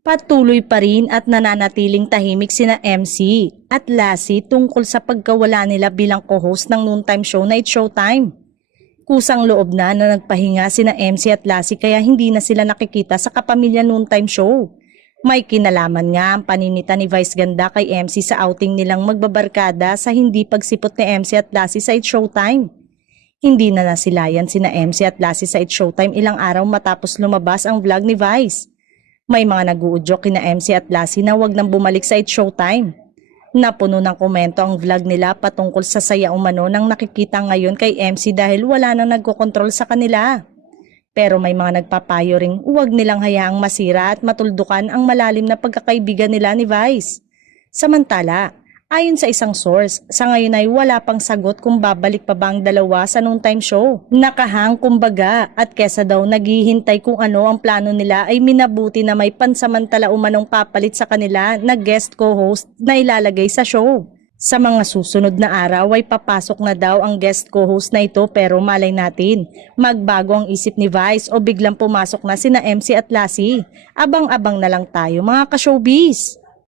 Patuloy pa rin at nananatiling tahimik sina MC at Lassie tungkol sa pagkawala nila bilang co-host ng noontime show na It's Showtime. Kusang loob na nagpahinga sina MC at Lassie kaya hindi na sila nakikita sa Kapamilya Noontime Show. May kinalaman nga ang paninita ni Vice Ganda kay MC sa outing nilang magbabarkada sa hindi pagsipot ni MC at Lassie sa It's Showtime. Hindi na nasilayan sina MC at Lassie sa It's Showtime ilang araw matapos lumabas ang vlog ni Vice. May mga nag-uudyok kina MC at Lassie na wag nang bumalik sa It's Showtime. Napuno ng komento ang vlog nila patungkol sa saya umano nang nakikita ngayon kay MC dahil wala nang nagkokontrol sa kanila. Pero may mga nagpapayo ring huwag nilang hayaang masira at matuldukan ang malalim na pagkakaibigan nila ni Vice. Samantala, ayon sa isang source, sa ngayon ay wala pang sagot kung babalik pa ba ang dalawa sa noontime show. Nakahang kumbaga at kesa daw naghihintay kung ano ang plano nila ay minabuti na may pansamantala umanong papalit sa kanila na guest co-host na ilalagay sa show. Sa mga susunod na araw ay papasok na daw ang guest co-host na ito pero malay natin, magbago ang isip ni Vice o biglang pumasok na sina MC at Lassie. Abang-abang na lang tayo mga ka-showbiz.